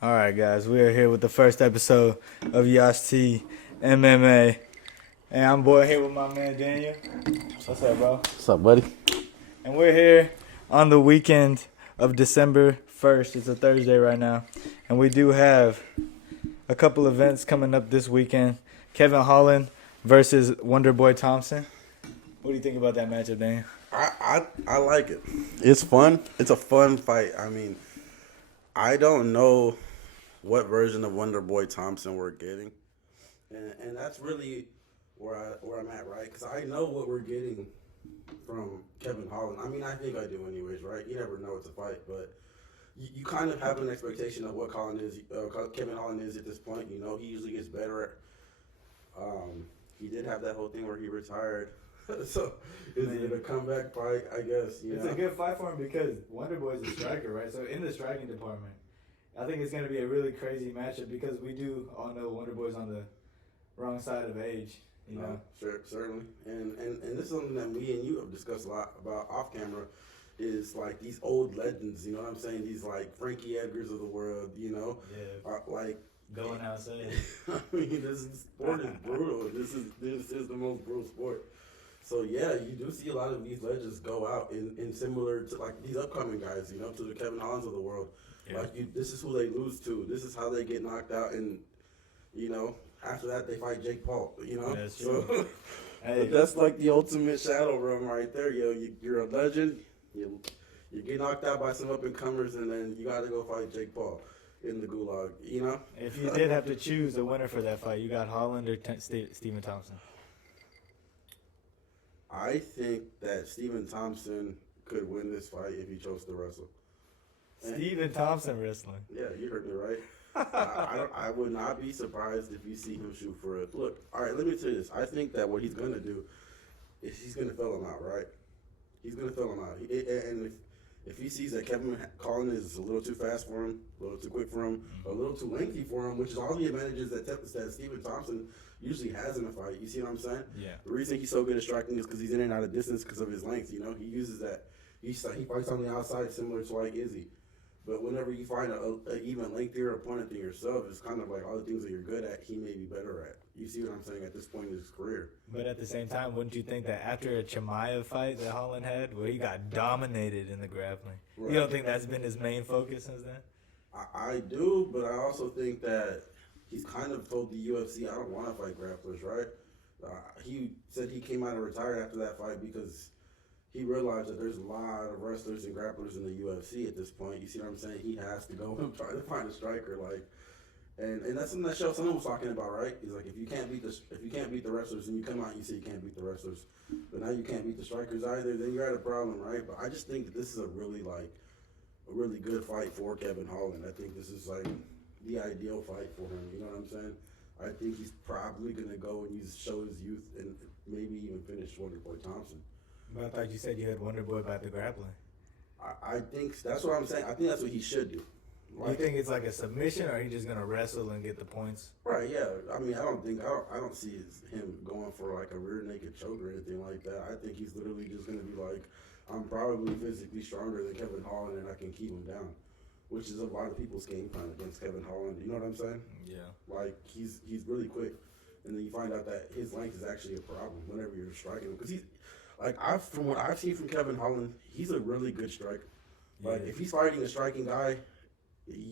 All right, guys, we are here with the first episode of Yosh-T MMA. And I'm boy here with my man Daniel. What's up, bro? What's up, buddy? And we're here on the weekend of December 1st. It's a Thursday right now. And we do have a couple events coming up this weekend. Kevin Holland versus Wonderboy Thompson. What do you think about that matchup, Daniel? I like it. It's fun. It's a fun fight. I mean, I don't know what version of Wonderboy Thompson we're getting, and that's really where I'm at, right? Because I know what we're getting from Kevin Holland. I mean, I think I do, anyways, right? You never know it's a fight, but you kind of have an expectation of what Kevin Holland is at this point. You know, he usually gets better. He did have that whole thing where he retired. So, is it a comeback fight? I guess. It's a good fight for him because Wonderboy's a striker, right? So, in the striking department, I think it's going to be a really crazy matchup because we do all know Wonderboy's on the wrong side of age, you know? Sure, certainly. And this is something that me and you have discussed a lot about off camera is like these old legends, you know what I'm saying? These like Frankie Edgars of the world, you know? Yeah. Like going outside. I mean, this sport is brutal. This is the most brutal sport. So yeah, you do see a lot of these legends go out in similar to like these upcoming guys, you know, to the Kevin Hollands of the world. Yeah. Like this is who they lose to. This is how they get knocked out, and you know, after that they fight Jake Paul. You know, that's true. So, hey. That's like the ultimate shadow realm right there, yo. You're a legend. You get knocked out by some up and comers, and then you got to go fight Jake Paul in the gulag. You know, if you did have to choose a winner for that fight, you got Holland or Stephen Thompson. I think that Stephen Thompson could win this fight if he chose to wrestle. Stephen Thompson wrestling. Yeah, you heard me right. I would not be surprised if you see him shoot for it. Look, all right, let me tell you this. I think that what he's going to do is he's going to fill him out, right? He's going to fill him out. And if he sees that Kevin Holland is a little too fast for him, a little too quick for him, a little too lengthy for him, which is all the advantages that Stephen Thompson usually has in a fight. You see what I'm saying? Yeah. The reason he's so good at striking is because he's in and out of distance because of his length. You know, he uses that. He fights on the outside similar to like Izzy. But whenever you find an even lengthier opponent than yourself, it's kind of like all the things that you're good at, he may be better at. You see what I'm saying at this point in his career. But at the same time, wouldn't you think that after a Chimaev fight that Holland had, where he got dominated in the grappling, right. You don't think that's been his main focus since then? I do, but I also think that he's kind of told the UFC, I don't want to fight grapplers, right? He said he came out and retired after that fight because he realized that there's a lot of wrestlers and grapplers in the UFC at this point. You see what I'm saying? He has to go and try to find a striker, like, and that's something that Chael Sonnen was talking about, right? He's like, if you can't beat the wrestlers, and you come out and you say you can't beat the wrestlers, but now you can't beat the strikers either, then you're at a problem, right? But I just think that this is a really good fight for Kevin Holland. I think this is like the ideal fight for him. You know what I'm saying? I think he's probably gonna go and show his youth and maybe even finish Wonderboy Thompson. But I thought you said you had Wonderboy about the grappling. I think that's what I'm saying. I think that's what he should do. Like, you think it's like a submission, or he just gonna wrestle and get the points? Right. Yeah. I mean, I don't see him going for like a rear naked choke or anything like that. I think he's literally just gonna be like, I'm probably physically stronger than Kevin Holland, and I can keep him down, which is a lot of people's game plan against Kevin Holland. You know what I'm saying? Yeah. Like he's really quick, and then you find out that his length is actually a problem whenever you're striking him because he's. Like from what I've seen from Kevin Holland, he's a really good striker. Like if he's fighting a striking guy,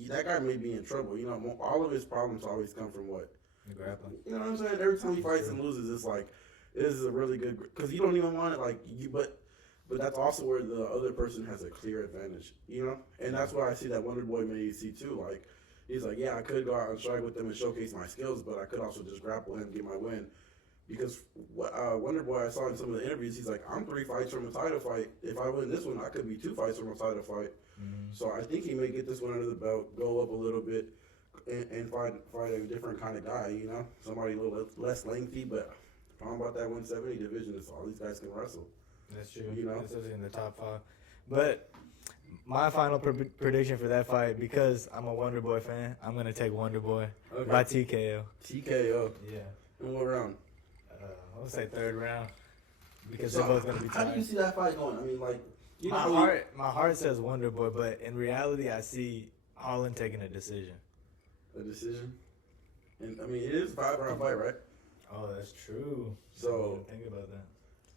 that guy may be in trouble. You know, all of his problems always come from what? The grappling. You know what I'm saying? Every time he fights and loses, it's like this is a really good because you don't even want it like you, but that's also where the other person has a clear advantage. You know, and that's why I see that Wonderboy may see too. Like he's like, yeah, I could go out and strike with them and showcase my skills, but I could also just grapple him and get my win. Because Wonderboy, I saw in some of the interviews, he's like, I'm 3 fights from a title fight. If I win this one, I could be 2 fights from a title fight. Mm-hmm. So I think he may get this one under the belt, go up a little bit, and fight a different kind of guy, you know? Somebody a little less lengthy, but the problem about that 170 division is all these guys can wrestle. That's true. You know? Especially in the top 5. But my final prediction for that fight, because I'm a Wonderboy fan, I'm going to take Wonderboy by TKO. TKO? Yeah. In what round? I would say 3rd round. Because they're both going to be tired. How do you see that fight going? I mean, like, my heart says Wonderboy, but in reality, I see Holland taking a decision. a decision. And I mean, it is a 5-round fight, right? Oh, that's true. So think about that.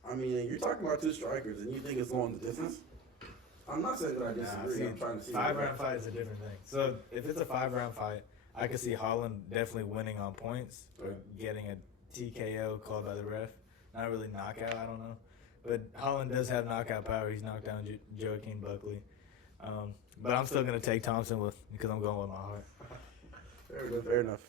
I mean, you're talking about two strikers, and you think it's going the distance? I'm not saying that I disagree. I'm trying to see. 5-round fight is a different thing. So if it's a 5-round fight, I could see Holland definitely winning on points or getting a TKO called by the ref. Not really knockout, I don't know. But Holland does have knockout power. He's knocked down Joaquin Buckley. But I'm still going to take Thompson because I'm going with my heart. Fair enough.